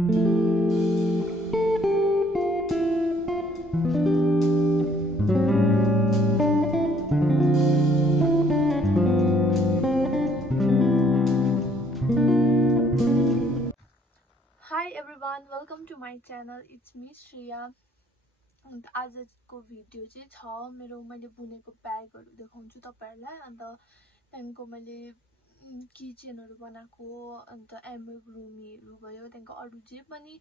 Hi everyone, welcome to my channel. It's me Shreya. अन्त आजको video चाहिँ छ मेरो मैले बुनेको ब्यागहरु देखाउँछु तपाईहरुलाई। अन्त त्यहाँको मैले किचेनहरु बनाएको, अन्त एम्ब्रोइडरीहरु भयो, त्यहाँको अरु जे पनि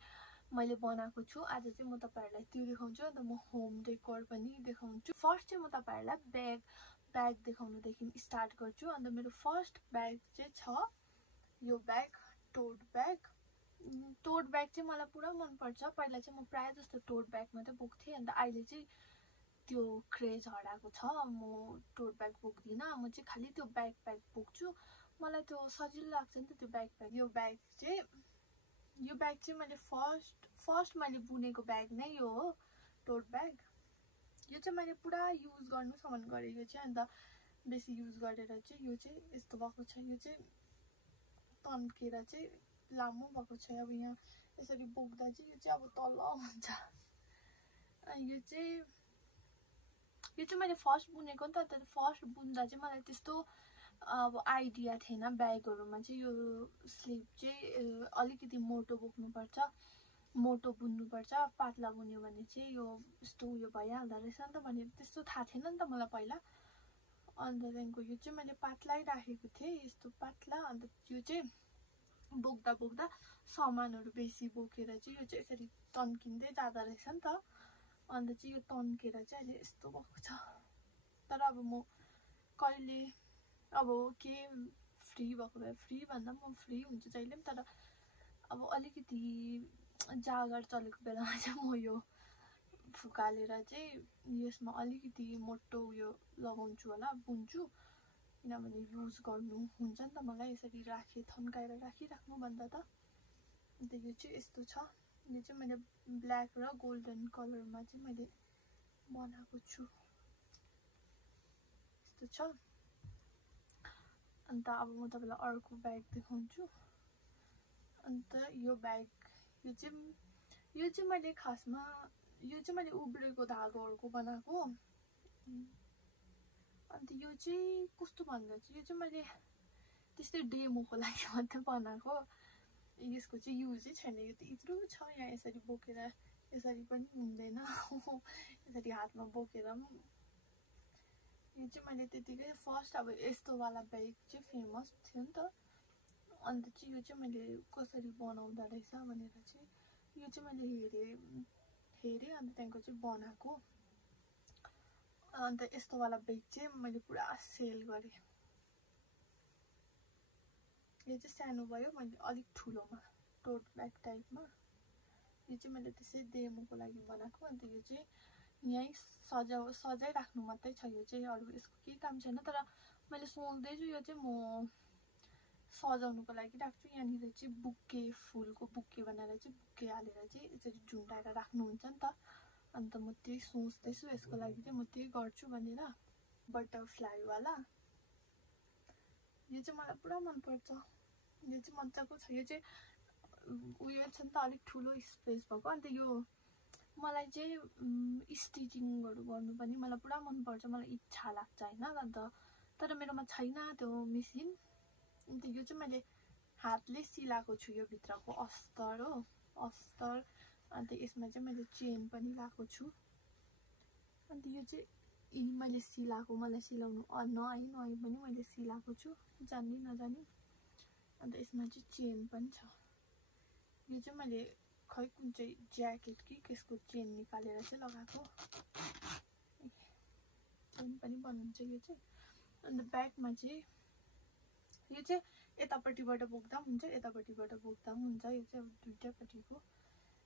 मैले बनाएको छु। आज चाहिँ म तपाईहरुलाई त्यो देखाउँछु। अन्त म होम डेकोर पनि देखाउँछु। फर्स्ट चाहिँ म तपाईहरुलाई ब्याग देखाउनुदेखि स्टार्ट गर्छु। अन्त मेरो फर्स्ट ब्याग चाहिँ छ यो ब्याग, टोट ब्याग चाहिँ मलाई पुरा मन पर्छ। पहिला चाहिँ म प्राय जस्तो टोट ब्याग मात्रै बोक्थे, अन्त अहिले चाहिँ त्यो क्रेज हराएको छ। म टोट ब्याग बोक्दिन, म चाहिँ खाली त्यो ब्याग बोक्छु। मलाई त्यो सजिलो लाग्छ नि त त्यो ब्याग। यो ब्याग चाहिँ मैले फर्स्ट मैले बुनेको ब्याग नै यो हो, टोट ब्याग। यो चाहिँ मैले पुरा युज गर्नुसम्म गरेको चाहिँ, अन्त बेसी युज गरेर चाहिँ यो चाहिँ यस्तो भएको छ। यो चाहिँ तन्केर चाहिँ लामो भएको छ। अब यहाँ यसरी बोक्दा चाहिँ यो चाहिँ अब तल हुन्छ। यो चाहिँ मैले फर्स्ट बुनेको नि त। फर्स्ट बुन्दा चाहिँ मलाई त्यस्तो अब आइडिया थिएन ब्यागहरुमा चाहिँ। यो स्लिभ चाहिँ अलिकति मोटो बोक्नुपर्छ, मोटो बुन्नुपर्छ। पातला बुन्यो भने चाहिँ यो यस्तो उयो भइहाल्दो रहेछ नि त भने त्यस्तो थाहा थिएन नि त मलाई पहिला। अन्त त्यहाँको यो चाहिँ मैले पातलै राखेको थिएँ, यस्तो पातला। अन्त यो चाहिँ बोक्दा सामानहरु बेसी बोकेर चाहिँ यो चाहिँ यसरी तन्किँदै जाँदा रहेछ नि त। अन्त चाहिँ यो तन्केर चाहिँ अहिले यस्तो भएको छ। तर अब म कहिले अब के फ्री भएको भए, फ्री भन्दा म फ्री हुन्छु जहिले पनि, तर अब अलिकति जागर चलेको बेलामा चाहिँ म यो फुकालेर चाहिँ यसमा अलिकति मोटो उयो लगाउँछु होला, बुन्छु। किनभने युज गर्नु हुन्छ नि त मलाई, यसरी थन्काएर राखिराख्नु भन्दा त। अन्त यो चाहिँ यस्तो छ। यो चाहिँ मैले ब्ल्याक र गोल्डन कलरमा चाहिँ मैले बनाएको छु, यस्तो छ। अन्त अब म तपाईलाई अर्को ब्याग देखाउँछु। अन्त यो ब्याग यो चाहिँ मैले खासमा यो चाहिँ मैले उब्रेको धागोहरुको बनाएको। अन्त यो चाहिँ कस्तो भन्दा चाहिँ यो चाहिँ मैले त्यस्तै डेमोको लागि मात्रै बनाएको। यसको चाहिँ युजै छैन। यो त इत्रो छ यहाँ, यसरी बोकेर यसरी पनि हुँदैन, यसरी हातमा बोकेर पनि। यो चाहिँ मैले त्यतिकै फर्स्ट अब यस्तो वाला ब्याग चाहिँ फेमस थियो नि त। अन्त चाहिँ यो चाहिँ मैले कसरी बनाउँदा रहेछ भनेर चाहिँ यो चाहिँ मैले हेरेँ अन्त त्यहाँको चाहिँ बनाएको। अन्त यस्तो वाला ब्याग चाहिँ मैले पुरा सेल गरेँ। यो चाहिँ सानो भयो, मैले अलिक ठुलोमा टोट ब्याग टाइपमा। यो चाहिँ मैले त्यसै डेमोको लागि बनाएको। अन्त यो चाहिँ यही सजाइ राख्नु मात्रै छ। यो चाहिँ अरु यसको केही काम छैन। तर मैले सोच्दैछु यो चाहिँ म सजाउनुको लागि राख्छु। यहाँनिर चाहिँ बुके, फुलको बुके बनाएर चाहिँ बुके हालेर चाहिँ यसरी झुन्डाएर राख्नुहुन्छ नि त। अन्त म त्यही सोच्दैछु, यसको लागि चाहिँ म त्यही गर्छु भनेर। बटरफ्लाई वाला यो चाहिँ मलाई पुरा मन पर्छ। यो चाहिँ मजाको छ। यो चाहिँ उयो छ नि त, अलिक ठुलो स्पेस भएको। अन्त यो मलाई चाहिँ स्टिचिङहरु गर्नु पनि मलाई पुरा मन पर्छ, मलाई इच्छा लाग्छ हैन। अन्त तर मेरोमा छैन त्यो मेसिन। अन्त यो चाहिँ मैले हातले सिलाएको छु। यो भित्रको अस्तर हो, अस्तर। अन्त यसमा चाहिँ मैले चेन पनि लगाएको छु। अन्त यो चाहिँ मैले सिलाएको, मलाई सिलाउनु नआइ पनि मैले सिलाएको छु, जान्नी नजानी। अन्त यसमा चाहिँ चेन पनि छ। यो चाहिँ मैले खै कुन चाहिँ ज्याकेट कि केसको चेन निकालेर चाहिँ लगाएको। चेन पनि बनिन्छ यो चाहिँ। अन्त ब्यागमा चाहिँ यो चाहिँ यतापट्टिबाट बोक्दा पनि हुन्छ, यतापट्टिबाट बोक्दा पनि हुन्छ। यो चाहिँ दुईटापट्टिको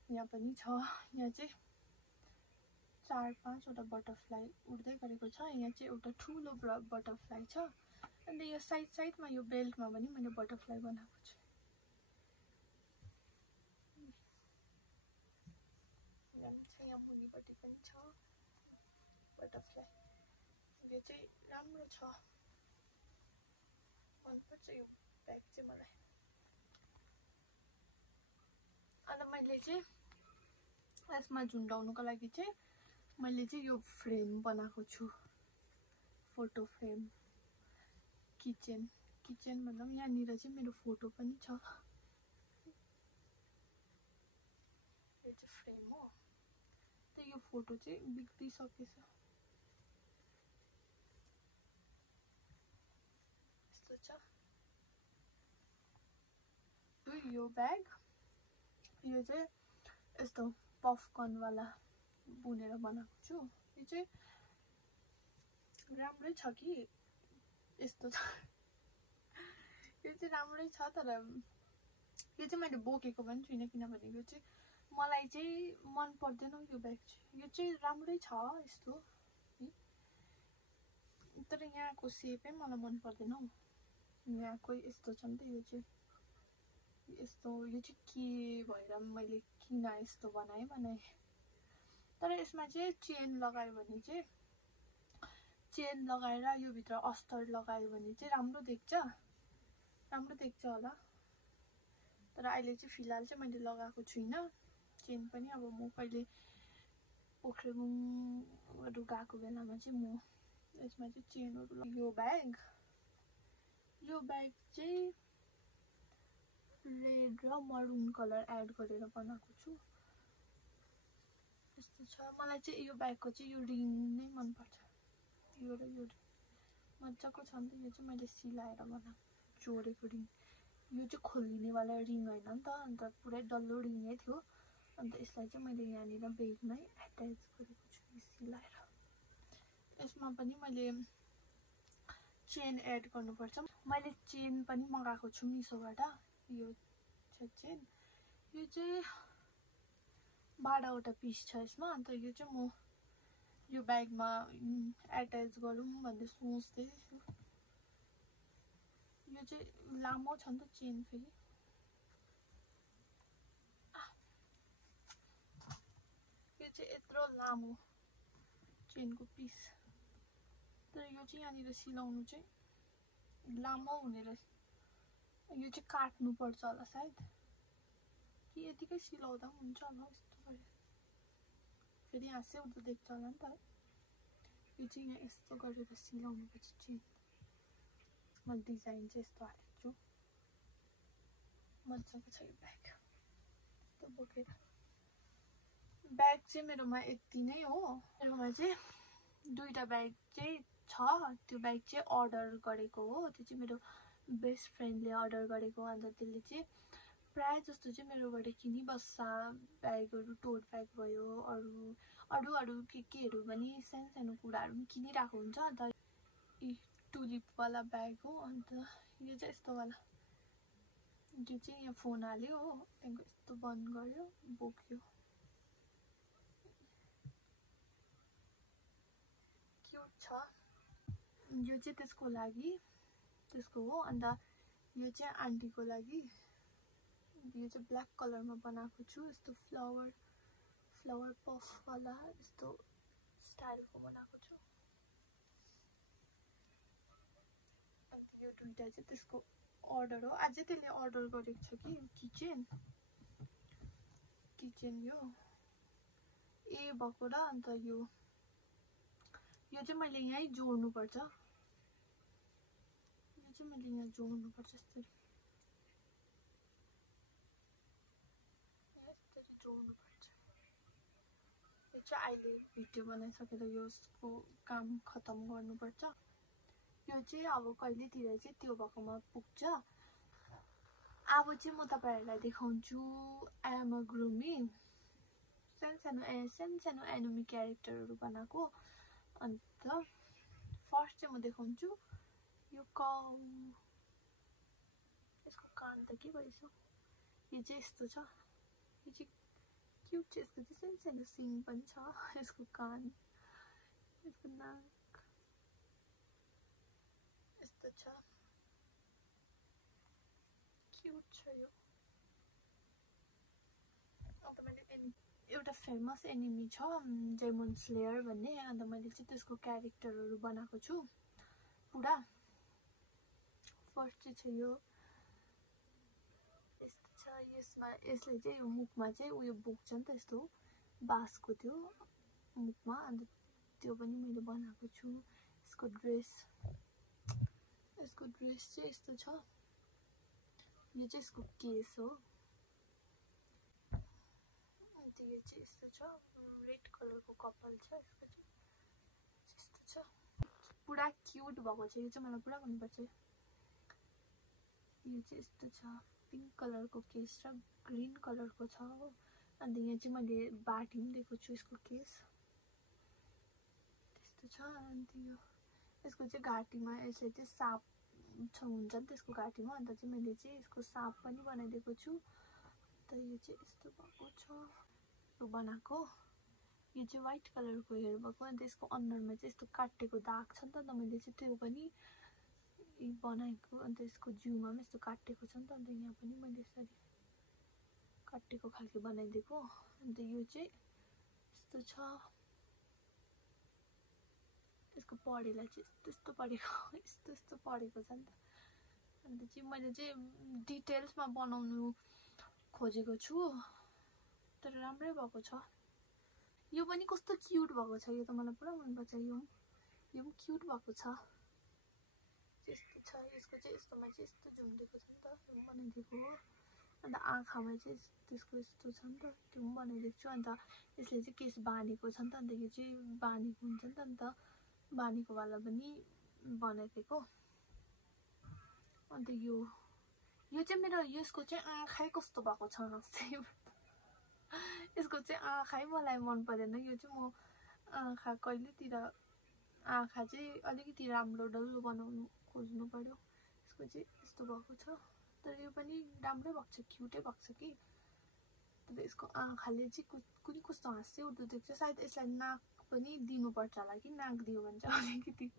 यहाँ पनि छ। यहाँ चाहिँ 4-5 वटा बटरफ्लाई उड्दै गरेको छ। यहाँ चाहिँ एउटा ठुलो बटरफ्लाई छ। अन्त यो साइडमा यो बेल्टमा पनि मैले बटरफ्लाई बनाएको छु। यहाँ मुनिपट्टि पनि छ बटरफ्लाई। यो चाहिँ राम्रो छ, मन पर्छ यो ब्याग चाहिँ मलाई। अन्त मैले चाहिँ यसमा झुन्डाउनुको लागि चाहिँ मैले चाहिँ यो फ्रेम बनाएको छु, फोटो फ्रेम। किचन भन्दा पनि यहाँनिर चाहिँ मेरो फोटो पनि छ। यो चाहिँ फ्रेम हो। त यो फोटो चाहिँ बिग्रिसकेछ। यस्तो छ। यो ब्याग, यो चाहिँ यस्तो पफकर्न वाला बुनेर बनाएको छु। यो चाहिँ राम्रै छ कि यस्तो छ। यो चाहिँ राम्रै छ, तर यो चाहिँ मैले बोकेको पनि छुइनँ, किनभने यो चाहिँ मलाई चाहिँ मन पर्दैन यो ब्याग चाहिँ। यो चाहिँ राम्रै छ यस्तो, तर यहाँको सेपै मलाई मन पर्दैन हौ। यहाँको यस्तो छ नि त, यो चाहिँ यस्तो। यो चाहिँ के भएर मैले किन यस्तो बनाएँ। तर यसमा चाहिँ चेन लगायो भने चाहिँ, चेन लगाएर यो भित्र अस्तर लगायो भने चाहिँ राम्रो देख्छ होला। तर अहिले चाहिँ फिलहाल चाहिँ मैले लगाएको छुइनँ चेन पनि। अब म कहिले पोखरेबुङहरू गएको बेलामा चाहिँ म यसमा चाहिँ चेनहरू। यो ब्याग चाहिँ रेड र मरुन कलर एड गरेर बनाएको छु। यस्तो छ। मलाई चाहिँ यो ब्यागको चाहिँ यो रिङ नै मनपर्छ। यो र यो मजाको छ नि त। यो चाहिँ मैले सिलाएर बनाएको जोडेको रिङ। यो चाहिँ खोलिनेवाला रिङ होइन नि त, अन्त पुरै डल्लो रिङै थियो। अन्त यसलाई चाहिँ मैले यहाँनिर बेगमै एट्याच गरेको छु सिलाएर। यसमा पनि मैले चेन एड गर्नुपर्छ। मैले चेन पनि मगाएको छु मिसोबाट। यो छ चेन। यो चाहिँ 12वटा पिस छ यसमा। अन्त यो चाहिँ म यो ब्यागमा एट्याच गरौँ भन्दै सोच्दै छु। यो चाहिँ लामो छ नि त चेन फेरि। यो चाहिँ यत्रो लामो चेनको पिस। तर यो चाहिँ यहाँनिर सिलाउनु चाहिँ लामो हुने रहेछ। यो चाहिँ काट्नु पर्छ होला सायद, कि यतिकै सिलाउँदा पनि हुन्छ होला। यस्तो गरेर फेरि यहाँ सेउदो देख्छ होला नि त। यो चाहिँ यहाँ यस्तो गरेर सिलाउनु पर्छ चेन। म डिजाइन चाहिँ यस्तो हालेको छु। मजाको छ यो ब्याग। यस्तो बोकेर ब्याग चाहिँ मेरोमा यति नै हो। मेरोमा चाहिँ 2टा ब्याग चाहिँ छ। त्यो ब्याग चाहिँ अर्डर गरेको हो। त्यो चाहिँ मेरो बेस्ट फ्रेन्डले अर्डर गरेको। अन्त त्यसले चाहिँ प्रायः जस्तो चाहिँ मेरोबाट किनिबस्छ। ब्यागहरू, टोट ब्याग भयो, अरू केहरू पनि सानो कुराहरू पनि किनिरहेको हुन्छ। अन्त टुलिपवाला ब्याग हो। अन्त यो चाहिँ यस्तोवाला। यो चाहिँ यहाँ फोन हाल्यो हो, त्यहाँदेखि यस्तो बन्द गर्यो, बोक्यो। क्युट छ। यो चाहिँ त्यसको हो। अन्त यो चाहिँ आन्टीको लागि। यो चाहिँ ब्ल्याक कलरमा बनाएको छु। यस्तो फ्लावर पफवाला यस्तो स्टाइलको बनाएको छु। अन्त यो 2टा चाहिँ त्यसको अर्डर हो। अझै त्यसले अर्डर गरेको छ कि किचन यो ए भएको र। अन्त यो चाहिँ मैले यहीँ जोड्नुपर्छ। यसरी जोड्नुपर्छ। यो चाहिँ अहिले भिडियो बनाइसकेर यसको काम खतम गर्नुपर्छ। यो चाहिँ अब कहिलेतिर चाहिँ त्यो भएकोमा पुग्छ। अब चाहिँ म तपाईहरुलाई देखाउँछु एमाग्रुमी सानो एनिमी क्यारेक्टरहरू बनाएको। अन्त फर्स्ट चाहिँ म देखाउँछु यो काउ। यसको कान त के भएछ? यो चाहिँ यस्तो छ। यो चाहिँ क्युट छ। यसको चाहिँ सानो सिङ पनि छ। यसको कान, यसको नाक यस्तो छ। क्युट छ यो। अन्त मैले एउटा फेमस एनिमी छ डेमन स्लेयर भन्ने। अन्त मैले चाहिँ त्यसको क्यारेक्टरहरू बनाएको छु पुरा। फर्स्ट चाहिँ छ यो यस्तो छ। यो यसले चाहिँ यो मुखमा चाहिँ उयो बोक्छ नि त, यस्तो बाँसको त्यो मुखमा, अन्त त्यो पनि मैले बनाएको छु। यसको ड्रेस चाहिँ यस्तो छ। यो चाहिँ यसको केस हो, अन्त यो चाहिँ यस्तो छ, रेड कलरको कपाल छ यसको चाहिँ यस्तो छ। पुरा क्युट भएको छ यो चाहिँ, मलाई पुरा मनपर्छ। यो चाहिँ यस्तो छ, पिङ्क कलरको केस र ग्रिन कलरको छ हो। अन्त यहाँ चाहिँ मैले बाटी पनि दिएको छु यसको केस त्यस्तो छ। अन्त यो यसको चाहिँ घाँटीमा यसले चाहिँ साप हुन्छ नि त्यसको घाँटीमा, अन्त चाहिँ मैले चाहिँ यसको साप पनि बनाइदिएको छु। त यो चाहिँ यस्तो भएको छ यो बनाएको। यो चाहिँ व्हाइट कलरको हेयर भएको, अन्त यसको अनुहारमा चाहिँ यस्तो काटेको दाग छ नि त, मैले चाहिँ त्यो पनि बनाएको। अन्त यसको जिउमा पनि यस्तो काटेको छ नि त, अन्त यहाँ पनि मैले यसरी काटेको खालको बनाइदिएको। अन्त यो चाहिँ यस्तो छ, यसको पढेलाई चाहिँ यस्तो पढेको यस्तो पढेको छ नि त। अन्त चाहिँ मैले चाहिँ डिटेल्समा बनाउनु खोजेको छु, तर राम्रै भएको छ। यो पनि कस्तो क्युट भएको छ, यो त मलाई पुरा मनपर्छ। यो पनि क्युट भएको छ, यस्तो छ। यसको चाहिँ यस्तोमा चाहिँ यस्तो झुम्डेको छ नि त, यो पनि बनाइदिएको हो। अन्त आँखामा चाहिँ त्यसको यस्तो छ नि त, त्यो पनि बनाइदिएको छु। अन्त यसले चाहिँ केस बाँधेको छ नि त, अन्त यो चाहिँ बाँधेको हुन्छ नि त, अन्त बानीको वाला पनि बनाइदिएको। अन्त यो चाहिँ मेरो यसको चाहिँ आँखै कस्तो भएको छ, यसको चाहिँ आँखै मलाई मन परेन। यो चाहिँ म आँखा कहिलेतिर आँखा चाहिँ अलिकति राम्रो डल्लो बनाउनु खोज्नु पर्यो। यसको चाहिँ यस्तो भएको छ, तर यो पनि राम्रै भएको छ, क्युटै भएको छ कि। तर यसको आँखाले चाहिँ कुनै कस्तो हाँस्दै उठ्दो देख्छ। सायद यसलाई नाक पनि दिनुपर्छ होला कि, नाक दियो भने चाहिँ अलिकति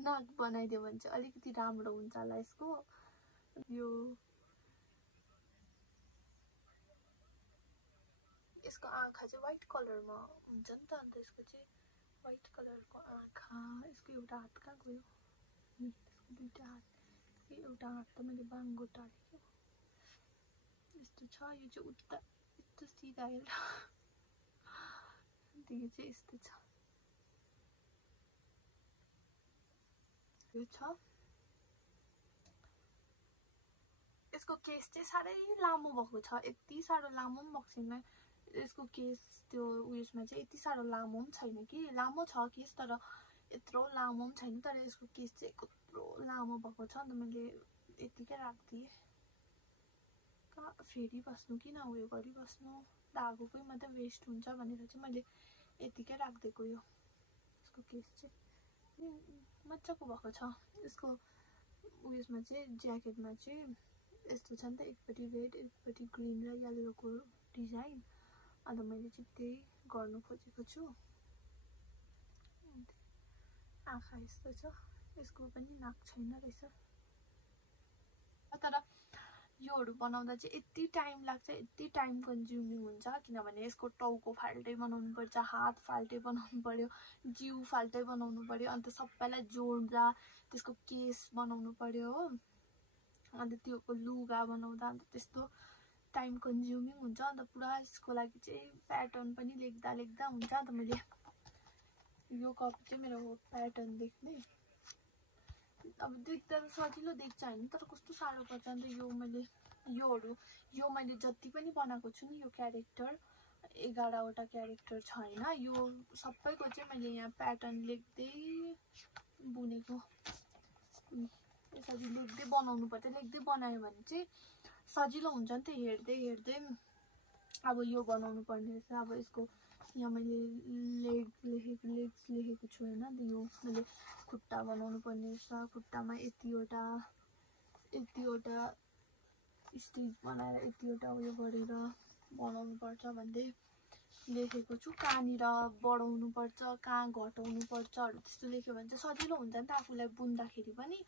नाक बनाइदियो भने चाहिँ अलिकति राम्रो हुन्छ होला यसको। यसको आँखा चाहिँ व्हाइट कलरमा हुन्छ नि त, अन्त यसको चाहिँ व्हाइट कलरको आँखा। यसको एउटा हात कहाँ गयो, यसको दुईटा हात, एउटा हात त मैले बाङ्गो टारेको। यस्तो छ, यो चाहिँ उता यस्तो सिधा हेर, अन्त यो चाहिँ यस्तो छ। यो छ, यसको केस चाहिँ साह्रै लामो भएको छ, यति साह्रो लामो पनि भएको छैन। यसको केस त्यो उयसमा चाहिँ यति साह्रो लामो पनि छैन कि, लामो छ केस तर यत्रो लामो पनि छैन। तर यसको केस चाहिँ कत्रो लामो भएको छ, अन्त मैले यतिकै राखिदिएँ। कहाँ फेरि बस्नु, किन उयो गरिबस्नु, धागोकै मात्रै वेस्ट हुन्छ भनेर चाहिँ मैले यतिकै राखिदिएको। यसको केस चाहिँ मजाको भएको छ। यसको उयसमा चाहिँ ज्याकेटमा चाहिँ यस्तो छ नि त, एकपट्टि रेड एकपट्टि ग्रिन र येल्लोको डिजाइन, अन्त मैले चाहिँ त्यही गर्नु खोजेको छु। आँखा यस्तो छ, यसको पनि नाक छैन रहेछ। तर योहरू बनाउँदा चाहिँ यति टाइम लाग्छ, यति टाइम कन्ज्युमिङ हुन्छ, किनभने यसको टाउको फाल्टै बनाउनु पर्छ, हात फाल्टै बनाउनु पर्यो, जिउ फाल्टै बनाउनु पर्यो, अन्त सबैलाई जोड्दा त्यसको केस बनाउनु पर्यो हो, अन्त त्योको लुगा बनाउँदा अन्त त्यस्तो टाइम कन्ज्युमिङ हुन्छ। अन्त पुरा यसको लागि चाहिँ प्याटर्न पनि लेख्दा हुन्छ। अन्त मैले यो कपी चाहिँ मेरो प्याटर्न लेख्ने, अब देख्दा त सजिलो देख्छ होइन, तर कस्तो साह्रो पर्छ। अन्त यो मैले जति पनि बनाएको छु नि, यो क्यारेक्टर 11वटा क्यारेक्टर छ होइन, यो सबैको चाहिँ मैले यहाँ प्याटर्न लेख्दै बुनेको। यसरी लेख्दै बनाउनु पर्छ, लेख्दै बनायो भने चाहिँ सजिलो हुन्छ नि त, हेर्दै अब यो बनाउनु पर्ने रहेछ। अब यसको यहाँ मैले लेग्स लेखेको छु होइन, यो मैले खुट्टा बनाउनु पर्ने रहेछ, खुट्टामा यतिवटा स्टिच बनाएर यतिवटा उयो गरेर बनाउनु पर्छ भन्दै लेखेको छु। कहाँनिर बढाउनु पर्छ, कहाँ घटाउनु पर्छहरू त्यस्तो लेख्यो भने चाहिँ सजिलो हुन्छ नि त आफूलाई बुन्दाखेरि पनि।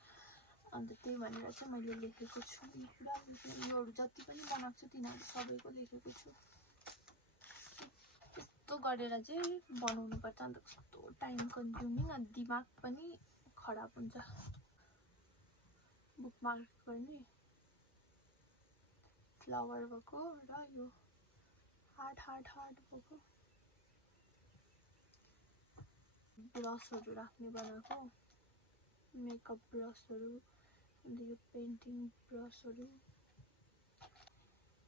अन्त त्यही भनेर चाहिँ मैले लेखेको छु। पुरा योहरू जति पनि बनाएको छु तिनीहरू सबैको लेखेको छु। यस्तो गरेर चाहिँ बनाउनु पर्छ, अन्त कस्तो टाइम कन्ज्युमिङ, अन्त दिमाग पनि खराब हुन्छ। बुकमार्क गर्ने फ्लावर भएको र यो हार्ट हार्ट हार्ट भएको ब्रसहरू राख्ने बनाएको मेकअप ब्रसहरू अन्त यो पेन्टिङ ब्रसहरू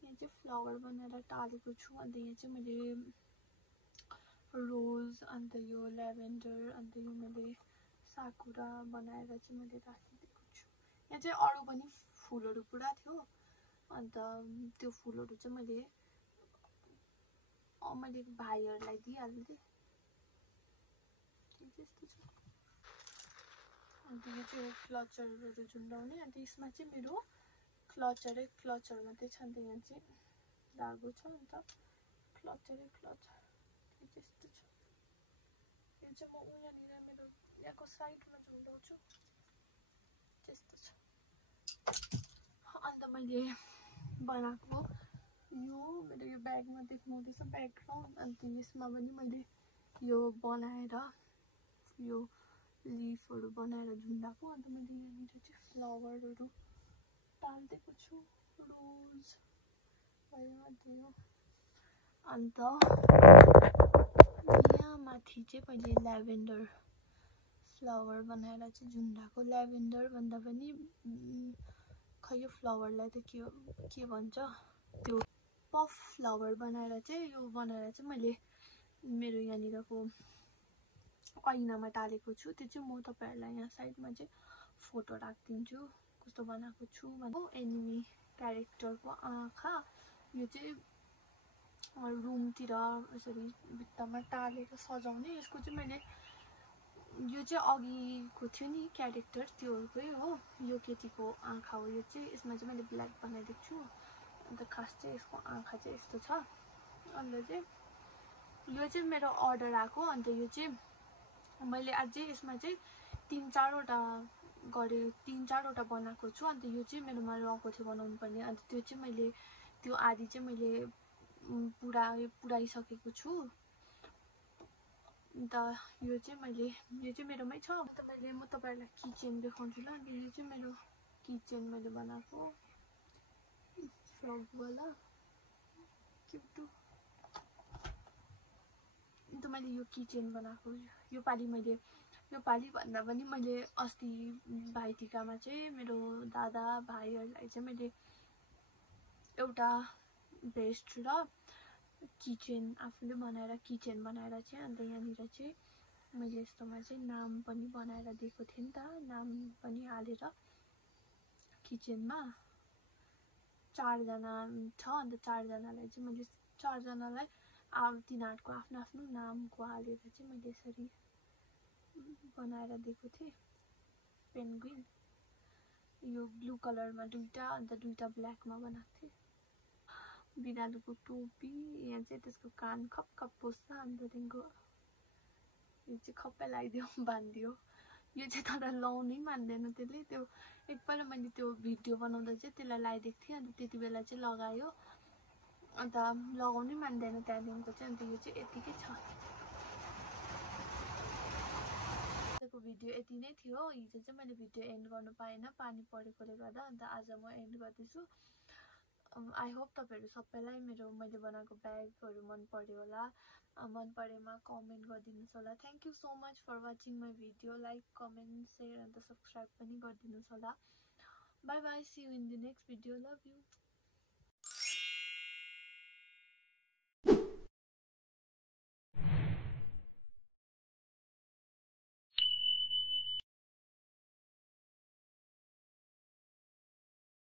यहाँ चाहिँ फ्लावर बनाएर टालेको छु अन्त यहाँ चाहिँ मैले रोज अन्त यो ल्याभेन्डर अन्त यो मैले साकुरा बनाएर चाहिँ मैले राखिदिएको छु यहाँ चाहिँ अरू पनि फुलहरू पुरा थियो अन्त त्यो फुलहरू चाहिँ मैले भाइहरूलाई दिइहाल्दै त्यस्तो छ अन्त यो चाहिँ क्लचरहरू झुन्डाउने अन्त यसमा चाहिँ मेरो क्लचर मात्रै छ अन्त यहाँ चाहिँ धागो छ अन्त क्लचर त्यस्तो छ यो चाहिँ म यहाँनिर मेरो यहाँको साइडमा झुन्डाउँछु त्यस्तो छ अन्त मैले बनाएको यो मेरो यो ब्यागमा देख्नुहुँदैछ ब्याकग्राउन्ड अन्त यसमा पनि मैले यो बनाएर यो लिफहरू बनाएर झुन्डाएको अन्त मैले यहाँनिर चाहिँ फ्लावरहरू टालिदिएको छु रोज भयो अन्त यहाँ माथि चाहिँ मैले ल्याभेन्डर फ्लावर बनाएर चाहिँ झुन्डाएको ल्याभेन्डर भन्दा पनि खै यो फ्लावरलाई त के भन्छ त्यो पफ फ्लावर बनाएर चाहिँ यो बनाएर चाहिँ मैले मेरो यहाँनिरको ऐनामा टालेको छु त्यो चाहिँ म तपाईहरुलाई यहाँ साइडमा चाहिँ फोटो राखिदिन्छु कस्तो बनाएको छु भनेको एनिमी क्यारेक्टरको आँखा यो चाहिँ रुमतिर यसरी भित्तामा टालेर सजाउने यसको चाहिँ मैले यो चाहिँ अघिको थियो नि क्यारेक्टर त्योकै हो यो केटीको आँखा हो यो चाहिँ यसमा चाहिँ मैले ब्ल्याक बनाइदिएको छु अन्त खास चाहिँ यसको आँखा चाहिँ यस्तो छ अन्त चाहिँ यो चाहिँ मेरो अर्डर आएको अन्त यो चाहिँ मैले अझै यसमा चाहिँ 3-4वटा बनाएको छु अन्त यो चाहिँ मेरोमा रहेको थियो बनाउनु पर्ने अन्त त्यो चाहिँ मैले त्यो आदि चाहिँ मैले पुराइसकेको छु अन्त यो चाहिँ मेरोमै छ अन्त म तपाईहरुलाई किचेन देखाउँछु ल अन्त यो चाहिँ मेरो किचेन मैले बनाएको फ्रग वाला क्युट अन्त मैले यो किचेन बनाएको यो पालि भन्दा पनि मैले अस्ति भाइटिकामा चाहिँ मेरो दादा भाइहरुलाई चाहिँ मैले एउटा भेस्ट र किचेन आफूले बनाएर चाहिँ अन्त यहाँनिर चाहिँ मैले यस्तोमा चाहिँ नाम पनि बनाएर दिएको थिएँ नि त नाम पनि हालेर किचेनमा 4 जना छ अन्त 4 जनालाई चाहिँ मैले 4 जनालाई तिनीहरुको आफ्नो नामको हालेर चाहिँ मैले यसरी बनाएर दिएको थिएँ पेन्गुइन यो ब्लू कलरमा दुईटा अन्त दुईटा ब्ल्याकमा बनाएको थिएँ बिरालोको टोपी यहाँ चाहिँ त्यसको कान खप पस्छ अन्त त्यहाँको यो चाहिँ खप्पै लगाइदियो बान्दियो यो चाहिँ तर लाउनै मान्दैन त्यसले त्यो एकपल्ट मैले त्यो भिडियो बनाउँदा चाहिँ त्यसलाई लगाइदिएको थिएँ अन्त त्यति बेला चाहिँ लगायो अन्त लगाउनै मान्दैन त्यहाँदेखिको चाहिँ अन्त यो चाहिँ यतिकै छ आजको भिडियो यति नै थियो हिजो चाहिँ मैले भिडियो एन्ड गर्न पाएन पानी परेकोले गर्दा अन्त आज म एन्ड गर्दैछु आई होप तपाईहरु सबैलाई मैले बनाएको ब्यागहरु मन पर्यो होला मन परेमा कमेन्ट गरिदिनुस् होला thank you so much for watching my video like comment share and subscribe पनि गरिदिनुस् होला bye bye see you in the next video love you